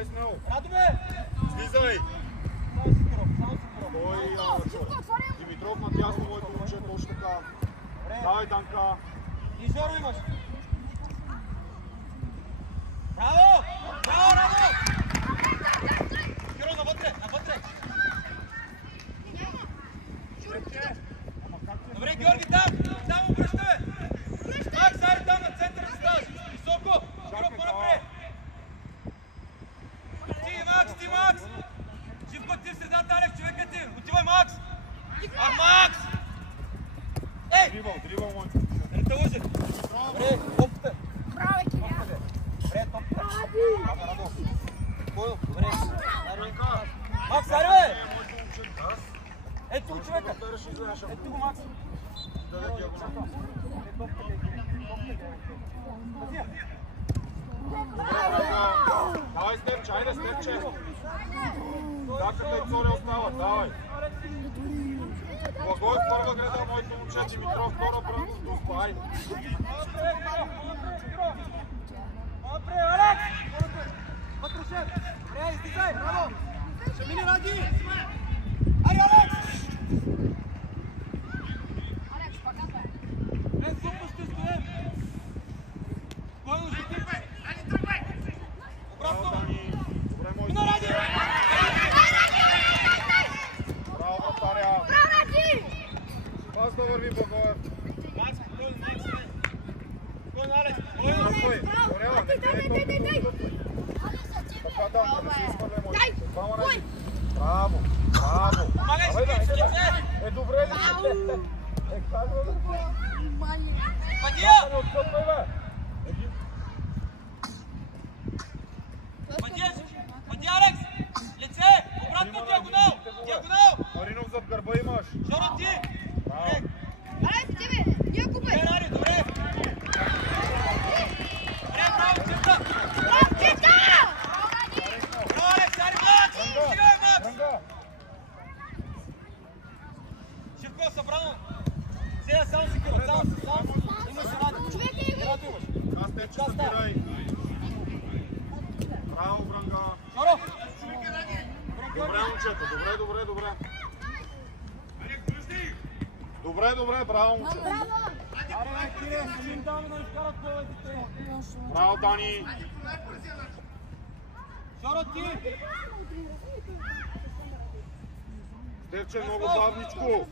Давай смело. Радоме! Слизай! Само си Димитров надясно, моето момче, точно така. Давай, Данка. И Жоро имаш. Браво! Браво, Радо! Киро, навътре, навътре. Добре, Георги, там! Там обръщаме! Макс, айде там на центъра да ставаш! Високо! Киро, по-напред! Ти, Макс! Живко, ти в средата, Алекс, човека ти! Отивай, Макс! Макс! Ей! Дрибал, моето. Не те лъжи! Добре, топката! Браво, Киря! Добре, топката! Радо! Спокойно, добре! Макс, аре, бе! Ето го човека! Ето го, Макс! Давай, Степче, айде, Степче! Даката и Цоля остават, давай! Благой първа града, моето момче, Димитров, втора Брънко, Дуспа, айде! Напред, Алекс! Вътре, шеф! Добре, изтизай, браво! Ще мини, Ради! Айде, Алекс! Е, супер ще стоим! Спойно, ще ти! Обратно! Мина, Ради! Браво, вратаря! Пас да върви, Благоев! Макс, спокойно, Макс! Спокойно, Алекс! Спокойно! Така, Данка, не се изхвърля, моето. Двама не. Браво! Браво! Е, добре ли? Е, казва да това. Падия! Не отстъпвай, бе! Падия, Алекс! Лице! Обратно, диагонал! Диагонал! Маринов зад гърба имаш. Жоро, ти! Браво! Алекс, тебе! Ние купай! Добре, Ради, добре! Добре, браво, Чепта! Браво, Чепта! Браво, Алекс, ари, Макс! Стигай, Макс! Ранга! Живко, събрано! Сега само си кива, само си! Имаш Ради! Ради имаш! Аз те, че събирай! Браво, Бранга! Жоро! Добре, момчета, добре! Добре, браво, момчета! Аре, бе, Кире, ще им даваме да ни вкарат поведите! Браво, Дани! Жоро, ти! Стевче, много бавничко!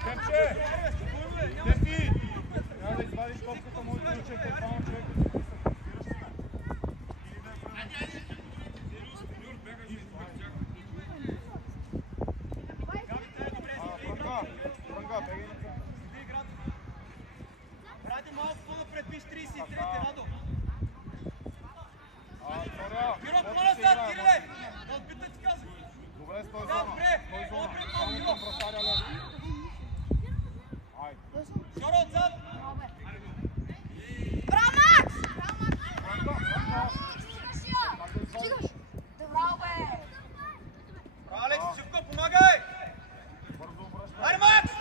Степче! Степи! Трябва да извадиш топката, моето момче, те двама човека. Бранга, бегай на Ради, малко по-напред, пиш 33-ти, Радо! Киро, по-назад, Кириле! Да отбита ти казвам! Добре, стой Да, зона. добре! Стой зона. По-напред, Само Киро! към вратаря лево. Айде. Жоро, отзад! Браво, Макс! Бранга! Стигаш! Браво, бе! Браво, Алекс, Живко, помагай! Бързо обръщай. Айде, Макс!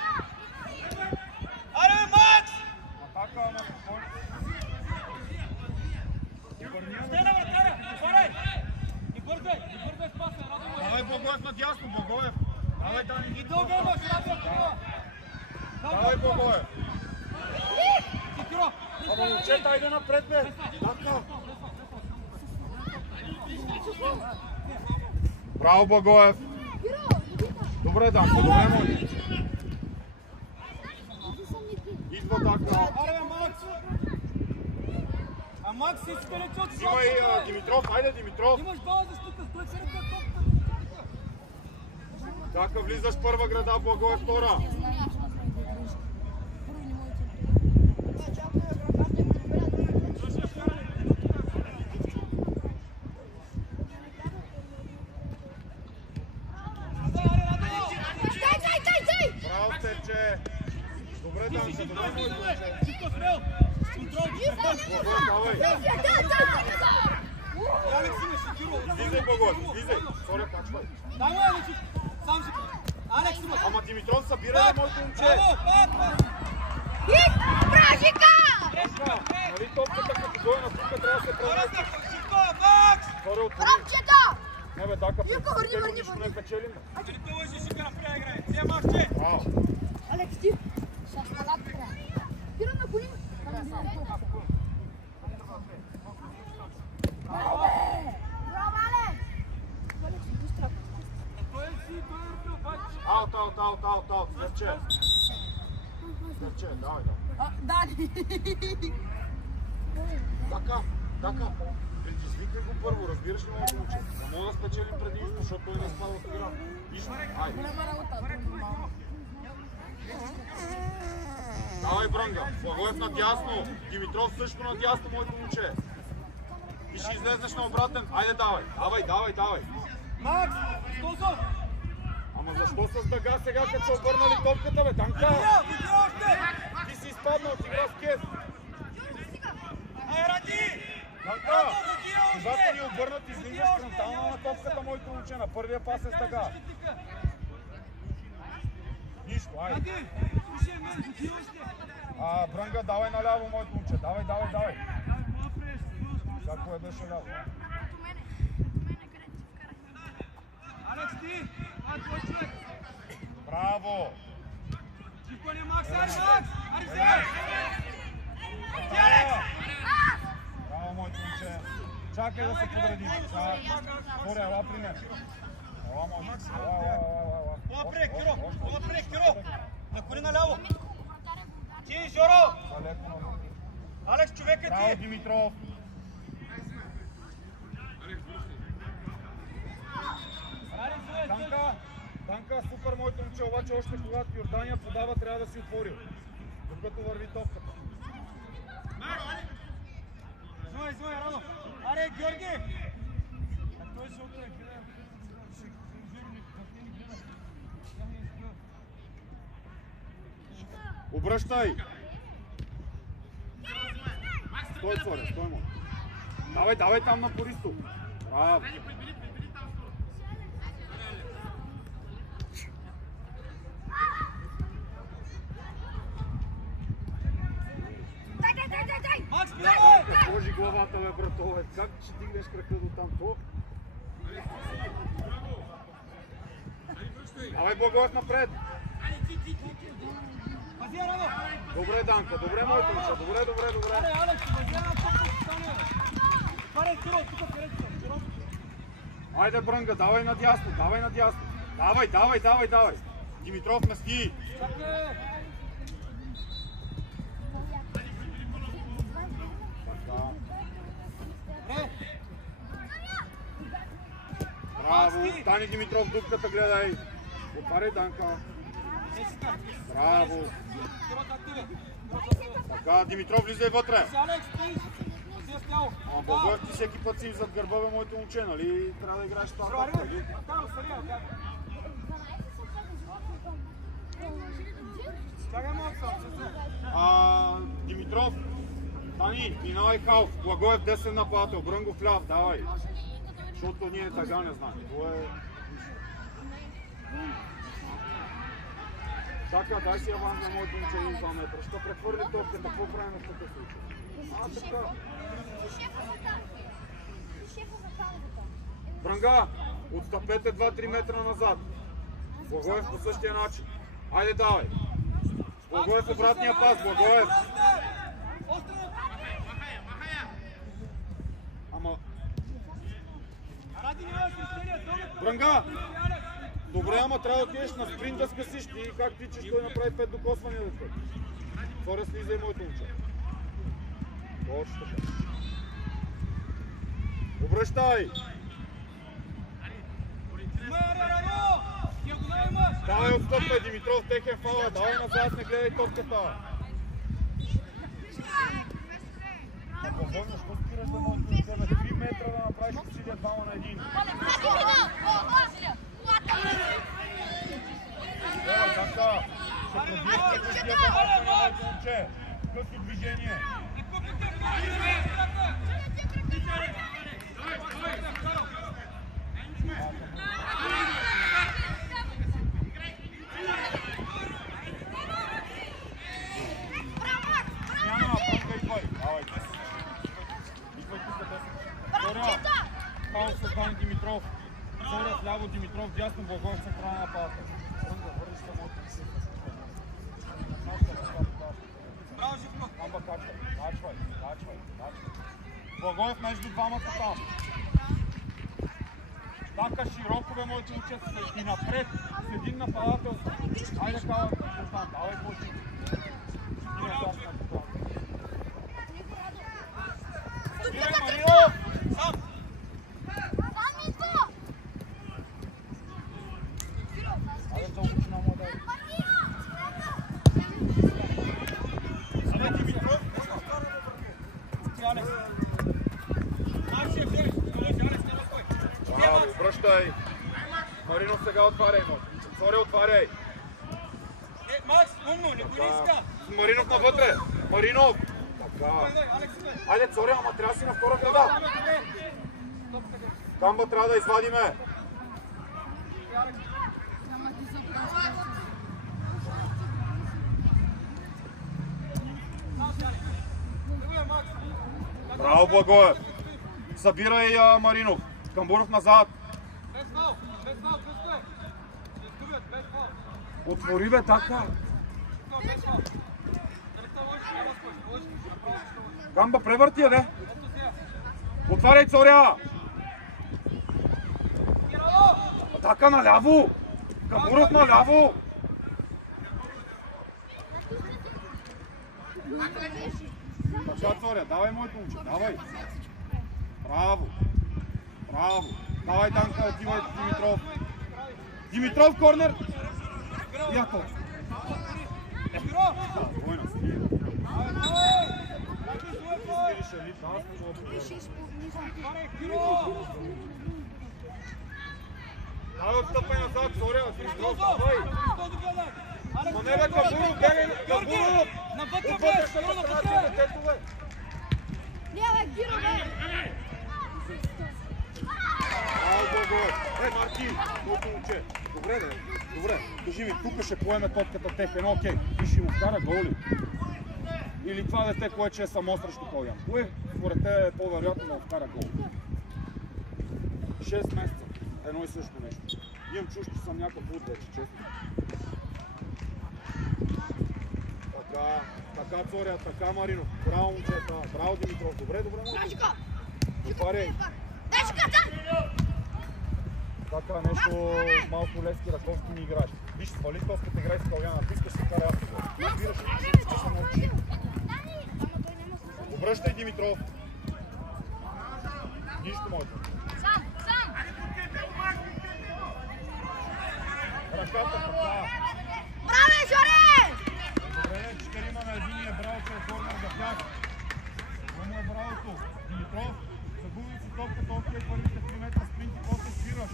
Айде, Макс! Атака, ама спокойно. Сте на вратаря! Отваряй! Не бързай с паса, Радо! Давай, Благоев надясно, Благоев! Давай, Дани! И дълга имаш, Радо, Киро! Давай, Благоев! Ти, Киро! Ама, момчета, айде напред, бе! Данка! Браво, Благоев! Добре, Данка, добре, мой! Идва Данка! Аре, Макс! А Макс си иска ли чот? Има и Димитров, айде, Димитров! Имаш бала защита, стой се ръка топка! Данка, влизаш първа града, Благоев втора! Браво, Степче! Добре, Данка, добре, мой момче! Всичко смел! Контрол! Благоев, давай! Алекс имаш, Киро! Излизай, Благоев, излизай! Соля, качвай! Дай му, Алекс! Сам си! Алекс, Ама Димитров събира ли моето момче? Хит! Бражика! Нали топката като дойде на тука трябва да се премести? Макс! Горе отвори. Бравчета! Не бе, дака, Юко, върни, него върни, нищо върни. не печелим. Ти не лъжи, ще направя играе. Вие Максче! Браво. Алекс, ти! Сега спалат трябва. Спира на коли. Браво, Алекс! Аут. Стерче, давай. Дани! Така. Предизвикай го първо, разбираш ли моето момче? Не мога да спечелим предимство, защото той не спада от игра. Виж, айде. Давай, Брънга. Благоев надясно. Димитров също надясно, моето момче. И ще излезнеш на обратен. Айде, давай. Макс! Стозов! Ама защо с дъга сега, като са обърнали топката, бе? Танка! Види още! Ти си изпаднал от игра с кес. Ай, Ради! Танка! Когато ни обърнат, излизаш фронтално на топката, моето момче. На първия пас е с дъга. Нищо, айде. Ради! Слушай, мен, види още! Брънга, давай наляво, моето момче. Давай. Сега кое беше ляво? Алекс, ти! Това е твой човек! Браво! Живко не Макс! Ари, Макс! Ари, вземай! Ти, Алекс! Браво, моето момче. Чакай да се подредим. Горе, ела при мен. Ела, моето. По-напред, Киро! На коли наляво! Ти, Жоро! Алекс, човек е Браво, ти! Димитров. Танка, супер, моето момче, обаче още когато Йордания подава, трябва да си отворил. Докато върви топката. Извай, рано! Аре, Георги! Той се отре, Обръщай! Стой, Цоре, стой му. Давай там на Пористо. Браво! Дай! Макс, бягай! Сложи главата, бе, братове. Как ще дигнеш крака до там? То? Давай, Благоев, напред! Пази, рано! Добре, Данка, добре, моето момче. Добре. Аре, Алекс, пази, рано, стане! Аре, Киро, тук къде Киро? Айде, Брънга, давай надясно. Давай. Димитров, мести! Чакай! Браво! Тани Димитров, дупката гледай! Отваряй, Данка! Браво! Киро, как ти бе? Така, Димитров, влизай вътре! Алекс, ти! Си е спял! Ама Благоев, ти всеки път си им зад гърба, бе, моето момче, нали? Трябва да играеш това атака, или? Там, Сария, как? Чакай малко сам, Димитров, Тани, минавай халф, Благоев десен нападател, Брънгов ляв, давай. Защото ние тага не знаем. Това е... Чака, дай си аванс на моето момче 1-2 метра. Ще прехвърли топката, какво правим в такъв случай? Така. Брънга, отстъпете 2-3 метра назад. Благоев по същия начин. Айде, давай. Благоев обратния пас, Благоев. Ама... Брънга! Добре, ама трябва да отидеш на спринт да скъсиш. Ти как тичаш, той направи 5 докосвания да скъсиш. Твора слиза и моето момче. Точно така. Обръщай! Давай, отстъпвай, Димитров, техен фаула. Давай назад, не гледай топката. Спокойно, що спираш да моето на тебе? 3 метра да направиш усилия 2 на 1. Така, ще пробиеш прекъсията на моето момче. Късно движение. Цоря вляво, Димитров дясно, Благоев централна нападател. Брънга, върнеш се моето. Браво, Живко! Камба качвай. Благоев между двамата там. Така широко бе, моите момчета, и напред, с един нападател. Айде кава, там, давай по-ти. Спирай, Марино! Сам! Айде да учи на мода. Абе, Димитров! Алекс! Марши, Алекс, Браво, връщай! Марино сега отваряй, може. Цоре, отваряй! Макс, умно, не го иска! Маринов навътре! Маринов! Така. Айде, Цоре, ама трябва да си на втора града! Камба трябва да извадиме! Браво, Благоев! Събирай Маринов! Камбуров назад! Без фал, пусто е! Изгубят, без фал! Отвори бе, така! Без фал! Камба, превърти я, де! Отваряй, Цоря! Атака наляво! Камбуров наляво! Така, Цоря, давай моето момче, давай! Браво! Давай, Данка, отивай Димитров! Димитров, корнер! Ято! Война, стига! Давай, отстъпай назад, Цоря! Димитров, давай! Ма не бе, Камбуров, бегай! Камбуров! Навътре, Отвътре, бе! Камбуров, Навътре! детове! Браво, Благоев! Марти, моето момче! Добре, кажи ми, тук ще поеме тотката тех, едно окей, и ще му вкара голи. Или това дете, което е само срещу Колян. Кое според те е по-вероятно да вкара гол? 6 месеца, едно и също нещо. Имам чуш, че съм някакъв луд вече, честно. Така, Цоря, така, Маринов. Браво, момчета, браво, Димитров. Добре, моето. Отваряй. Така, нещо малко Левски, Раковски ми играеш. Виж, свали тоската, играй с Каляна, ако искаш се кара аз това. Разбираш ли? Ще се научи. Обръщай, Димитров. Нищо, моето. Сам! Ръката, така. Браво, Жоре! Добре, 4 на единия, браво, че е корнер за тях. Кому е бравото? Димитров, загуби си топката, окей, първите 3 метра спринт и после спираш.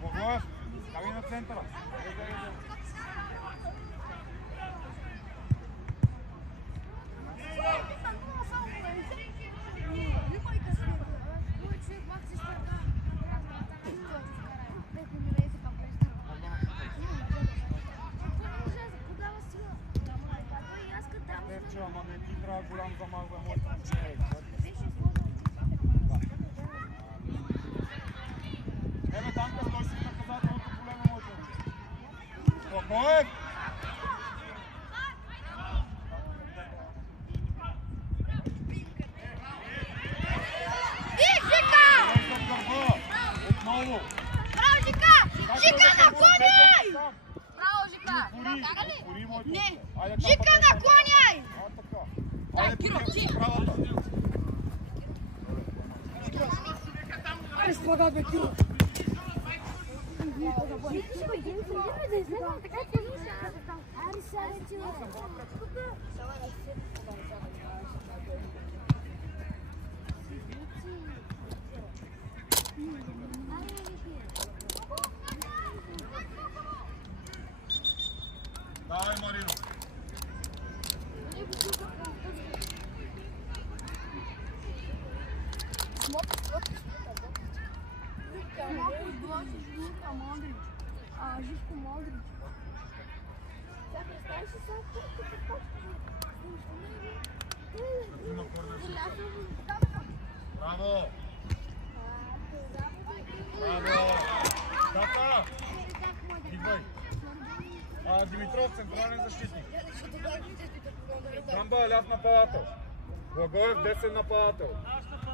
Благоев, стави на центъра. Ама не ти трябва голям замах, бе, моето момче. Ебе, Данка, стой си в наказателното поле, бе, моето момче. Благоев! Отново! Браво, Жика! Жика, наклоняй! Браво, Жика! Не! Жика, наклоняй! Айде, Киро, правата! Айде, спада, бе, Киро! Давай, Марино! Живко Модрич. Сега представиш ли сега колко Има корнер. Браво! Браво! Така! Идвай! Димитров, централен защитник. Камба, ляв нападател. Благоев, десен нападател.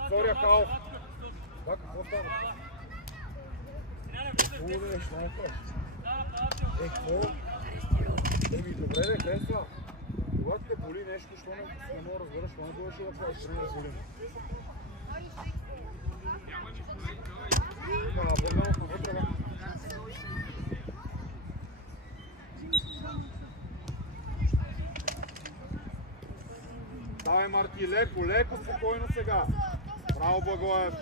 Зоря Халов. Да, какво става? Хубаво, що не правиш? Какво? Добре, Хреса. Когато те боли нещо, що не мога да разбера, що не бъдеш да правиш тренер боли. Бърнал навътре, бе. Давай, Марти, леко, леко, спокойно сега. Браво, Благоев.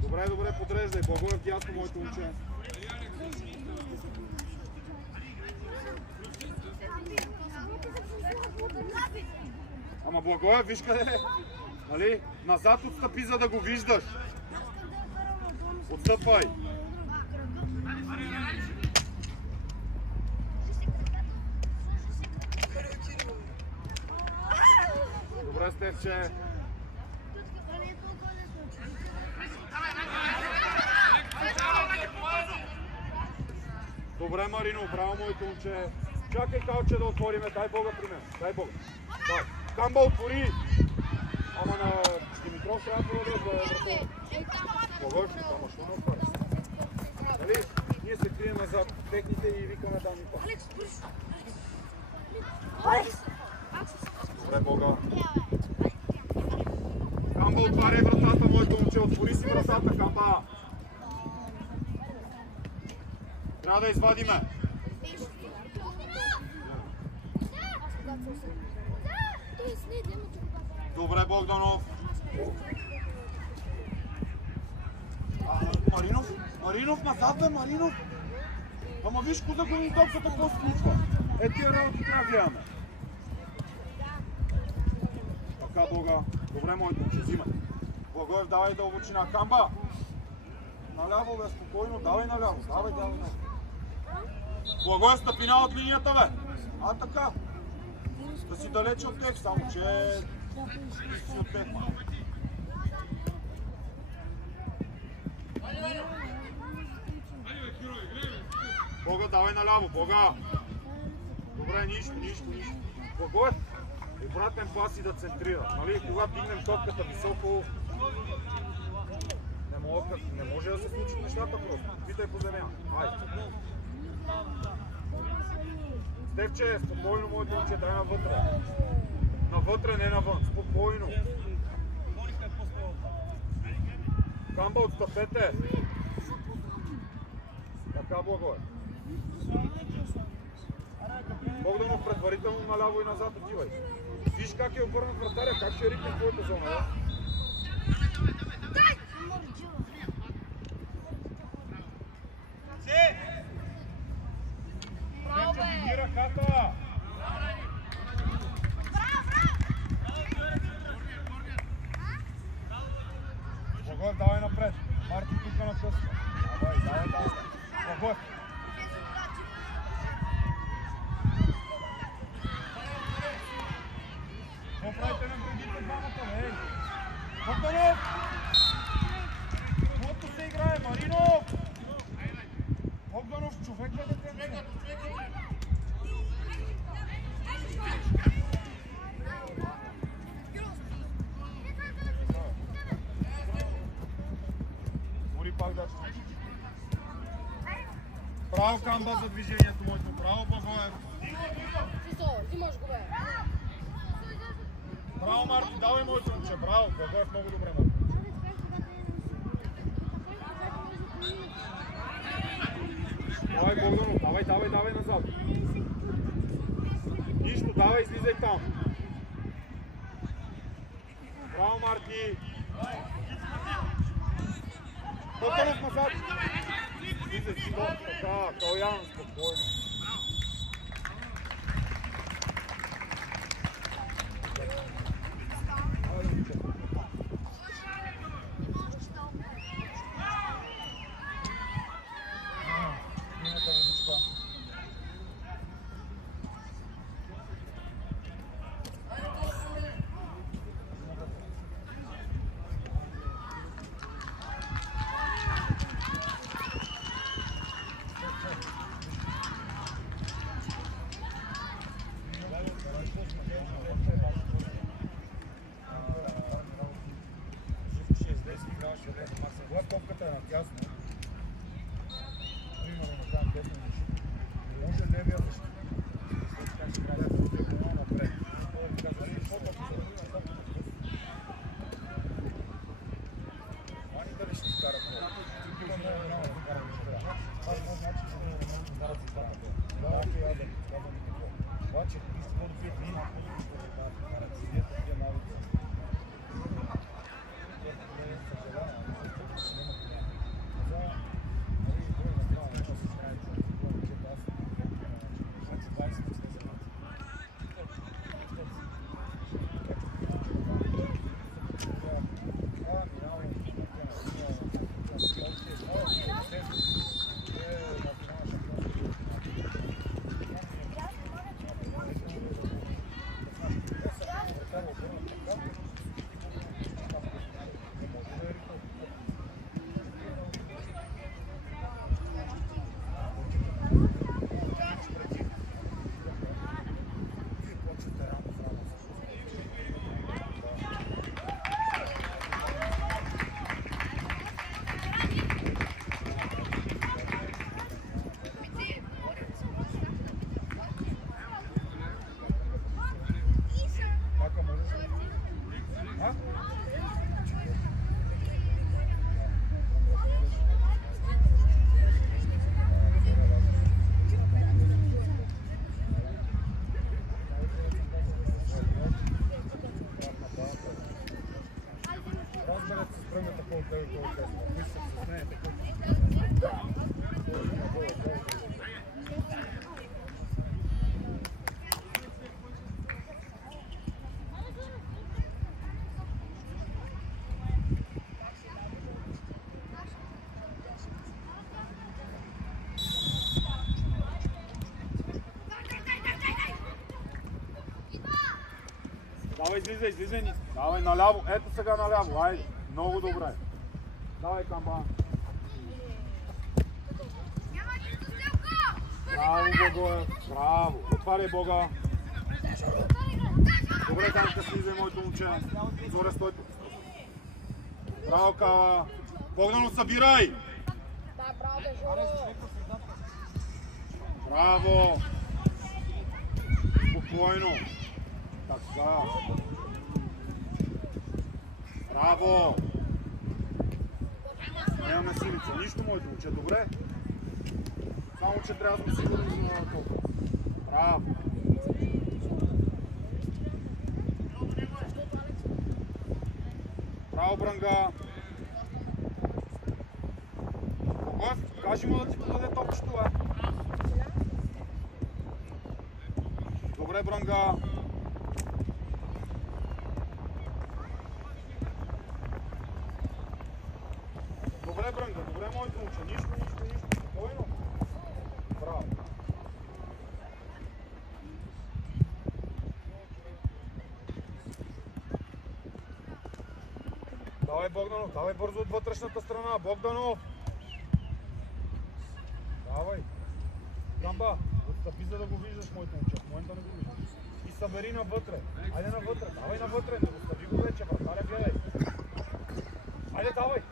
Добре, подреждай. Благоев дясно, моето момче. Ама Благоев, виж къде е. Нали? Назад отстъпи, за да го виждаш. Отстъпвай. Добре, Стефче. Добре, Марино, браво, моето момче. Чакай, Калче, да отвориме. Дай Бога при мен. Дай Бога. Дай. Камба, отвори. Ама на Димитров трябва да бъде врата. Благоев, ама що не отвори? Нали? Ние се крием назад техните и викаме там и там. Добре, Бога. Камба, отваряй вратата, моето момче. Отвори си вратата, Камба. Трябва да извадиме. Добре, Богданов. Маринов назад, бе, Маринов. Ама виж куда го ни топката, какво се случва. Тия работи трябва да гледаме. Така, Бога. Добре, моето момче, взимай. Благоев, давай дълбочина. Камба! Наляво, бе, спокойно. Давай наляво. Давай. Благоев, стъпина от линията, бе. Така. Да си далече от тех, само че си от тех. Бога, давай наляво, Бога! Добре, нищо. Благоев, обратен пас и да центрира. Нали, когато дигнем топката високо, не може да се случат нещата просто. Питай по земя. Айде. Стефче, спокойно, моето момче, дай навътре. Навътре, не навън. Спокойно. Камба, отстъпете. Така, Благоев. Богданов, предварително наляво и назад отивай. Виж как е обърнат вратаря, как ще ритне твоята зона, да? Стефче, ръката! Благоев, давай напред. Марти тука на късно. Давай. Благоев. Какво правите на другите двамата, бе? Богданов! Каквото се играе, Маринов! Богданов, човек бе да те не. Мори пак да ще. Браво, Камба, за движението моето. Браво, Благоев. Взимаш го, бе. Браво, Марти, давай моето момче. Браво, Благоев много добре му. Давай, Богданов, давай назад. Нищо, давай, излизай там. Браво, Марти. Богданов назад. Излизай си, така, Калян, спокойно. е натясно. Примерно там десна защита. Не може левия защита. Как ще трябва да се диагонал напред. Ани дали ще скара това? Има много няма да скара това. Това не значи, че не може да скара това. Да, аз я да казвам какво. Обаче, каквото пият и има какво да скара. Сидят такива навици. Давай, излизай. Давай наляво. Ето сега наляво. Айде. Много добре. Давай, Камба. Браво, Богоев. Браво. Отваряй, Бога. Добре, Данка, слизай, моето момче. Зоря, стой тук. Браво, Кава. Богдано, събирай. Да, браво, Бежо. Браво. Спокойно. Така. Браво. Нямаме силица. Нищо, моето момче. Добре. Само, че трябва да сме сигурни за толкова. Браво. Браво, Бранга. Богоев, кажи му да ти подаде топчето, бе. Добре, Бранга. Добре, Бранга. Добре, моето момче. Нищо. Спокойно. Браво. Давай, Богданов, давай бързо от вътрешната страна. Богданов! Давай. Камба, отстъпи, за да го виждаш, моето момче. В момента не го виждаш. И събери навътре. Айде навътре, давай навътре. Не остави го вече, вратаря, гледай. Айде, давай.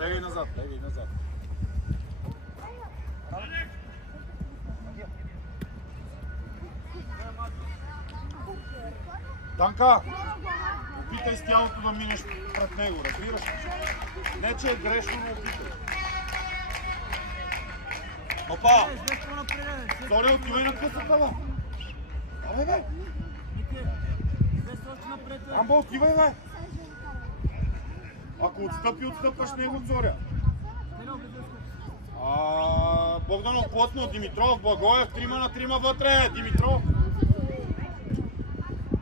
Легай назад. Данка, опитай с тялото да минеш пред него, разбираш? Не, че е грешно, но опитай. Опа! Зоря, отивай на късата, бе! Давай, бе! Амбо, отивай, бе! Ако отстъпваш него, Зоря. Богданов, плътно, Димитров, Благоев, 3 на 3 вътре, Димитров.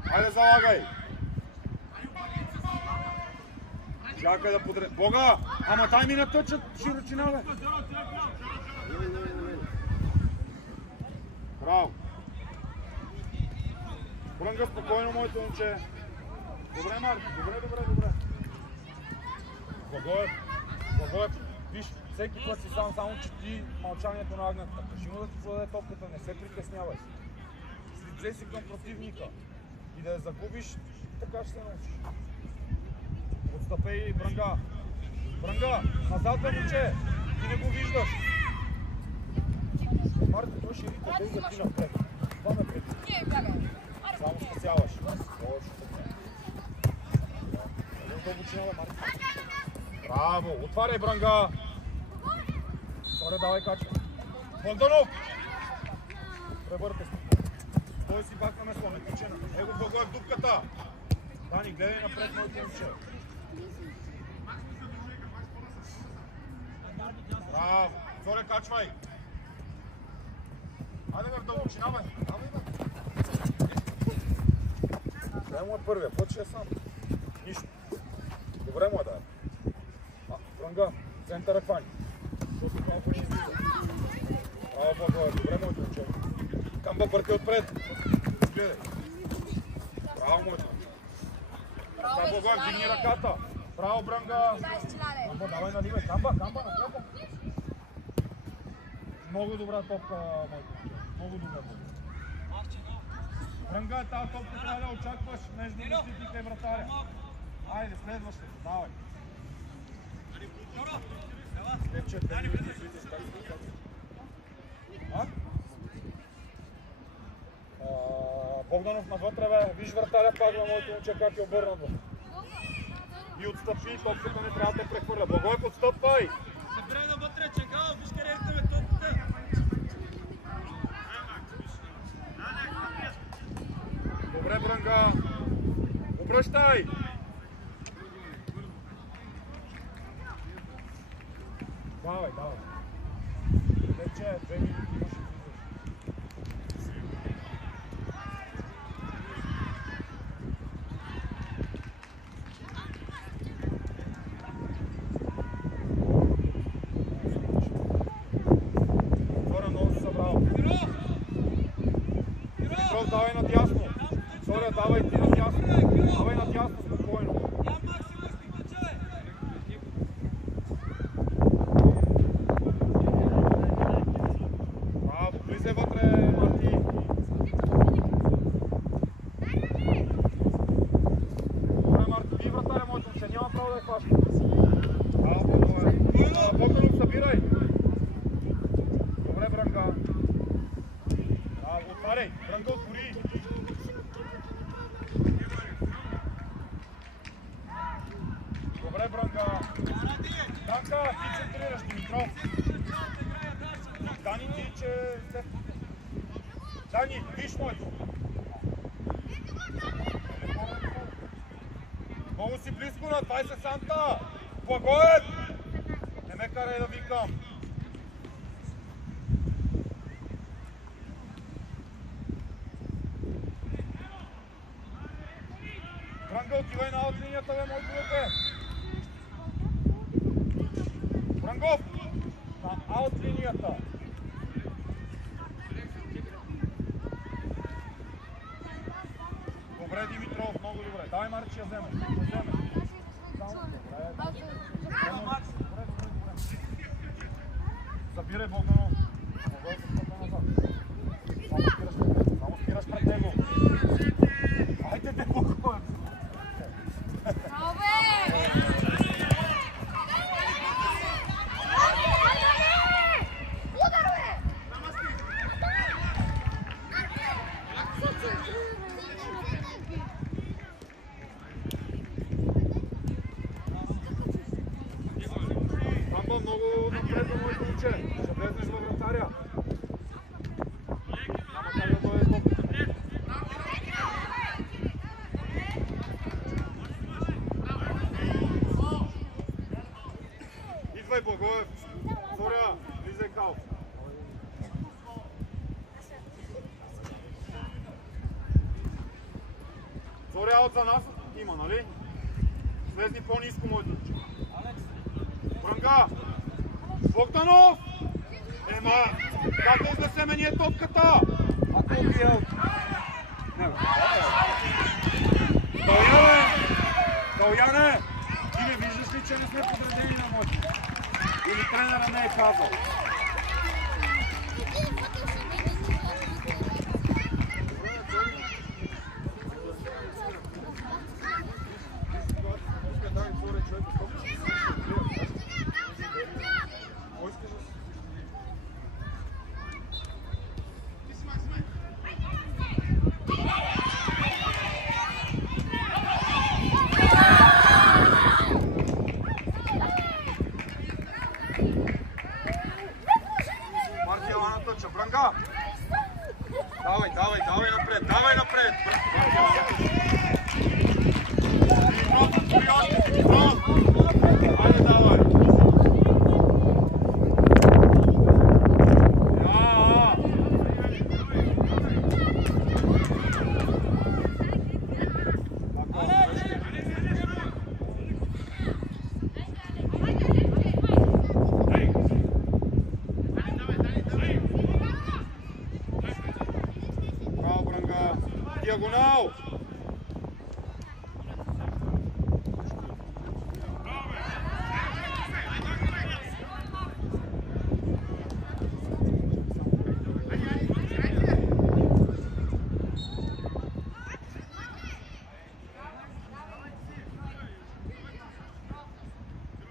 Хайде, залагай. Чакай да подре... Бога, ама дай ми натъчат широчина, бе. Браво. Добре, Брънга, спокойно, моето момче. Добре, Марко, добре. Благоев, виж, всеки път си сам, само чети мълчанието на агнетата. Кажи му да ти подаде топката, не се притеснявай. Слизай си към противника и да я загубиш, така ще се научиш. Отстъпей, Брънга. Брънга, назад бе, момче, ти не го виждаш. Марко, той ще ритва, той да ти напред. Това ме преди. Само спасяваш. Браво! Отваряй, Брънга! Отваряй, давай, качва. Богданов! Превърте се. Той си пак на место, не тиче на. Его Благоев в дупката! Дани, гледай напред, моите момче. Браво! Зоре, качвай! Айде бе в дълбочина, бе! Давай, бе! Дай му е първия, път ще е сам. Нищо. Добре му е да е. Брънга, центъра хвани. Браво, Благоев, добре му е да уче. Камба бърти отпред. Гледай. Браво му е. Камба, Благоев, дигни ръката. Браво, Брънга. Камба, давай нали бе. Камба, напред. Много добра топка, моето момче. Много добра топка. Брънга, тази топка трябва да очакваш между защитника и вратаря. Айде, следващото, давай. След 4 минути свитиш как се казва. Богданов навътре, бе. Виж вратаря пак на моето момче как е обърнат. И отстъпи, топката не трябва да прехвърля. Благоев, отстъпвай! Събирай навътре, чекал, виж къде искаме топката. Добре, Брънга. Обръщай! Давай. Вече 2 минути имаш и влизаш. Хора, много се събрал. Димитров, давай надясно. Зоря, давай ти надясно. Давай надясно, спокойно. Браво, влизай вътре, Марти. Добре, Марти, бий вратаря, моето момче, няма право да я хваща. Браво, Богданов, събирай. Добре, Брънга. Браво, отваряй. Брънга, отвори. Добре, Брънга. Данка, ти центрираш, Димитров. Дани, ти, че... Дани, виж моето. Много си близко на 20 санта. Благоев! Не ме карай да викам. Брънга, отивай на аут линията, бе, моето дете. Брънгов! На аут линията. Добре, Димитров, много добре. Давай, Марчи, я вземе. Забирай Богданов. Само спираш пред него. Айде, те Богданов. Много напред за моето момче. Ще влезнеш във вратаря. Няма как да дойде топката. Идвай, Благоев. Зоря, влизай кал. Зоря, аут за нас има, нали? Слезни по-ниско, моето момче. Брънга! Богданов! Ема, как да изнесеме ние топката? Ако убие? Каляне! Ти не виждаш ли, че не сме подредени на моти? Или тренера не е казал? Давай напред! Айде, давай! Диагонал!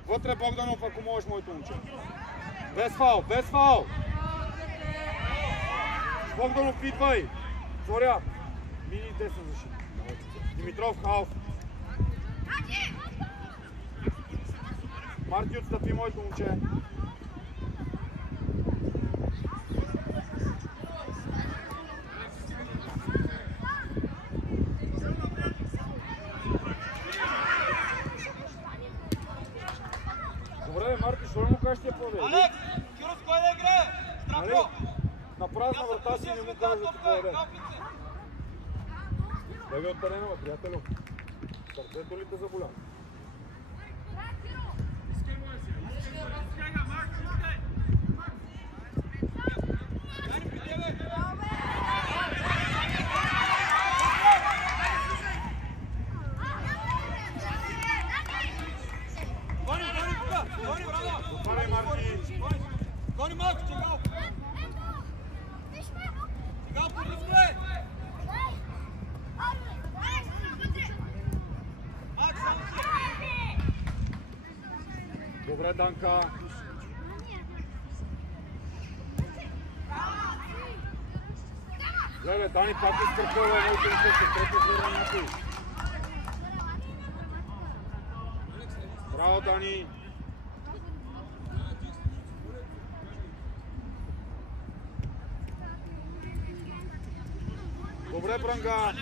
Вътре Богданов, ако можеш, моето момче. Без фаул, без фаул! Богданов, идвай! Зоря! Мини десен защита. Димитров, халф. Марти, отстъпи, моето момче. Добре, Марти, що му кажеш тия поведе? Алекс, Кирос, кой да играе? Здравко! На празна врата си не му кажа да ти поведе. Беги от терена, приятелю. Сърцето ли те заболя? Отваряй, Марти! Гони малко, чегал! Чегал, подискай! Добре, Данка. Гледай, Дани пак изтърпува моите инфекции. Трети зверен на ти. Браво, Дани. Добре, Бранга.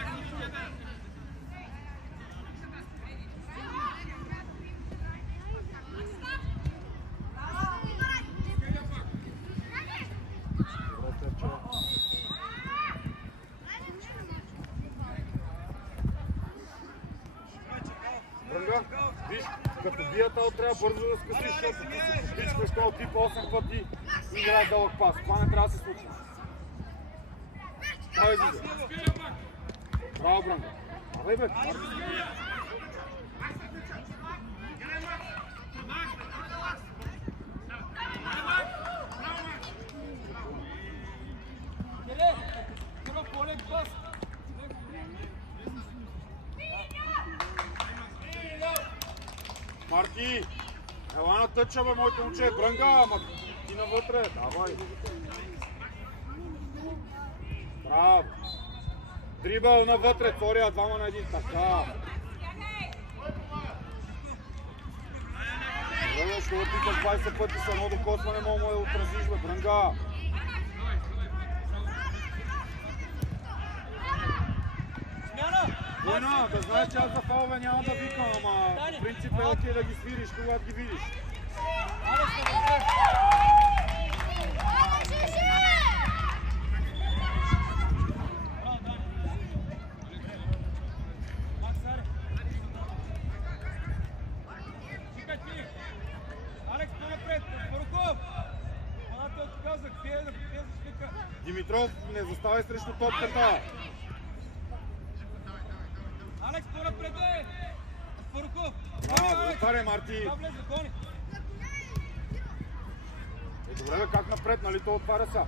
Виж, като бия тал трябва бързо да скъсиш, защото ти си потичкаш този тип 8 пъти и играе дълъг пас. Това не трябва да се случи. Давай, Зизе. Браво, Бранга. Давай, бе. Марти, ела на тъча, бе, моето момче. Бранга, ама ти навътре. Давай. Браво. Дрибъл навътре, Тория, двама на един. Така. Гледай, ще опиташ 20 пъти с едно докосване, мога да отразиш, бе. Бранга. Война, да знаеш, че аз за фалове няма да викам, ама в принцип е окей да ги свириш, когато ги видиш. Димитров, не заставай срещу топката. Алекс, по-напред е! Споруков! Отваряй, Марти! Добре, бе, как напред, нали то отваря са?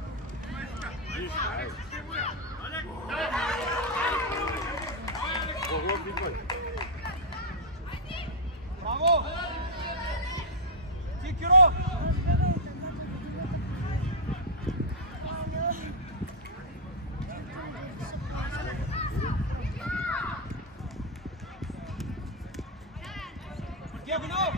Виж, ай! Богов, идвай! Браво! Ти, Киро! Диагонал!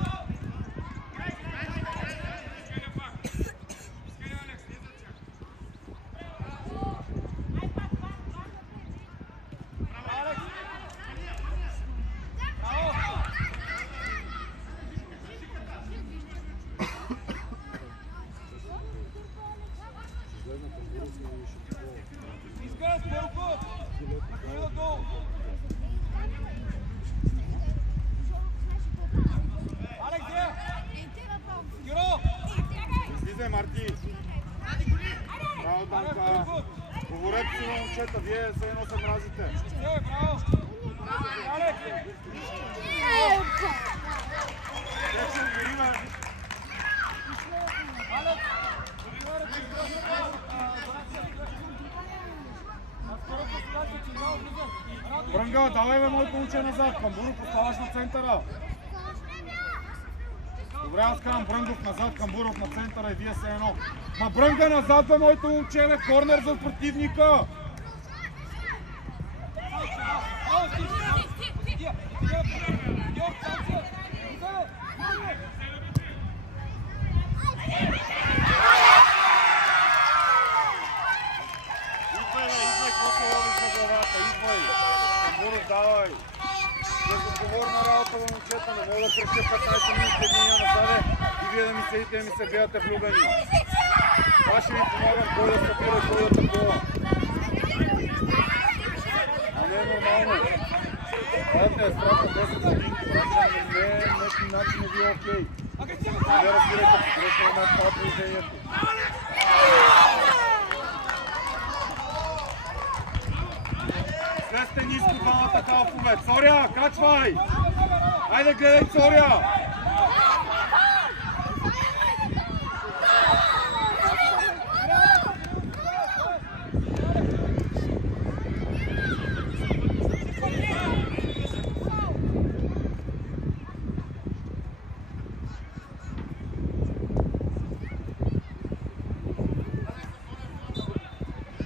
Излизай, Марти! Браво, Данка! Говорете си на момчета, вие се едно се мразите. Браво! Тече, Ириме! Брънга, давай бе, моето момче назад. Камбуров, оставаш на центъра. Добре, аз казвам Брънгов назад, Камбуров на центъра и вие се едно. Ма Брънга назад бе, моето момче, бе, корнер за противника. Давай! Безотговорна работа, момчета, не мога да крещя 15 минути единия назаде и вие да ми седите и ми се гледате влюбени. Аз ще ви помагам кой да стъпира и кой да такова. А не е нормално. Дайте е страх от 10 годинки, не начин не ви е окей. Не разбирайте, просто имаме това положението. Слезте ниско двамата халфове. Цоря, качвай! Айде гледай, Цоря!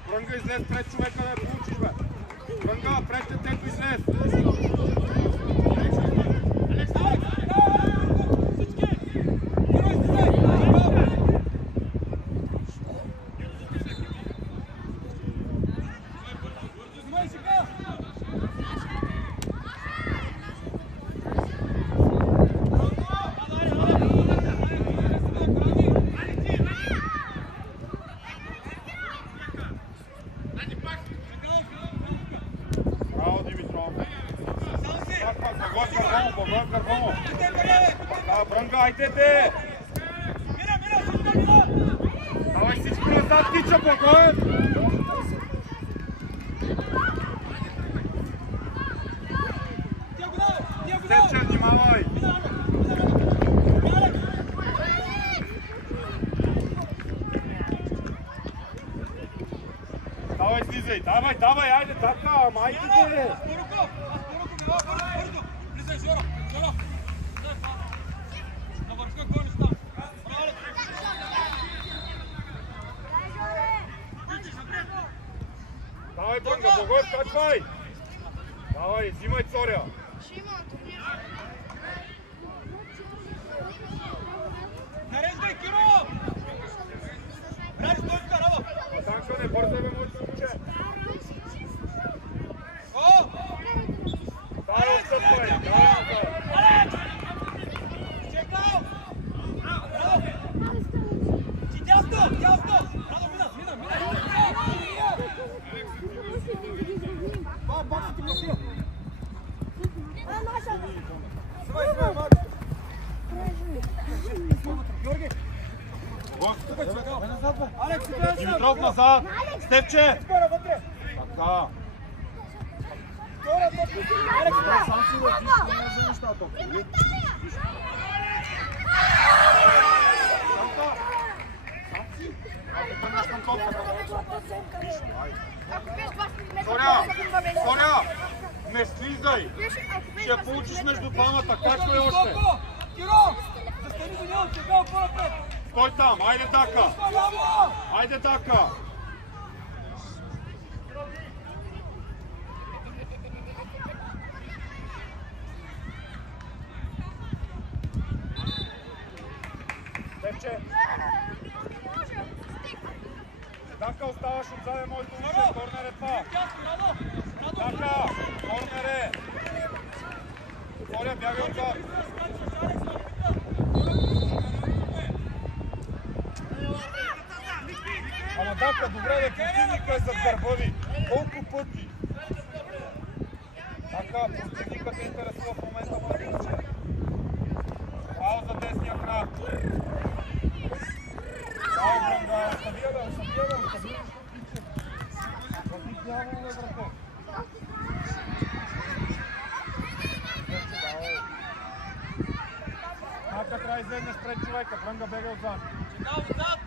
Брънга, излез пред човека да я получиш, бе! Брънга, пред детето излез! Айдете! Давай всички назад, тича, покоен! Степче, внимавай! Давай, слизай! Давай, айде, така, майките! Давай, Брънга, Богов, качвай! Давай, взимай Цоря! Нареждай, Киро! Ради, стой тук, Радо! Танка, не бързай, бе, моето момче! О! Давай, отстъпвай! Давай, Алекс! Чекал! Радо! Ти дясно! Радо, мина! Бакс ти мисля! Свай, Макс! Георги! Алекс, Димитров назад! Степче! Така! Сам си да ти не вземеш тази топка. Соня! Не слизай! Ще я получиш между двамата. Как е още? Киро! Застани до него, че бял по-напред! Стой там! Айде дака! Айде дака! Степче! Дака, оставаш отзаде моето момче. Корнер е това. Дака! Корнер е! Коля, бягай отзад. Ама Дака, добре, да противника е зад гърба ви. Колко пъти? Дака, противника те интересува в момента моето момче. Фаул за десния крак. Фаул, Бранда, остави я да, остави. Въздих дявол, бе, брате. Дака, трябва да излезнеш пред човека. Бранда, бегай отзад. Чекал отзад!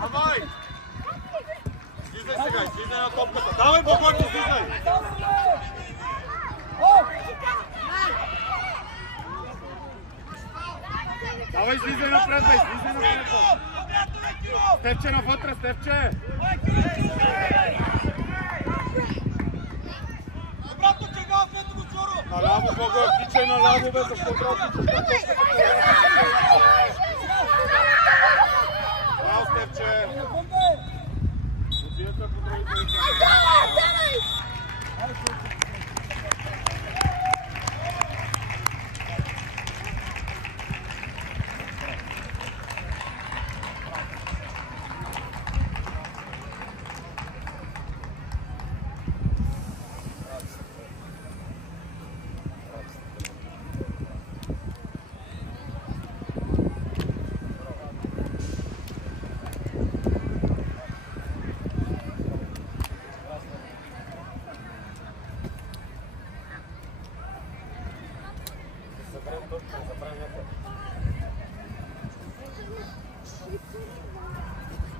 Давай! Слизай сега, слизай на топката. Давай, Богорче, слизай! Давай, слизай напред, бе, слизай напред. Степче навътре, Степче! Обратно чегал, след го Джоро! Наляво, Богор, тичай наляво, бе, защо трябва да тичаш? Браво, Степче! Отивате по другите.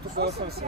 Тук съм се.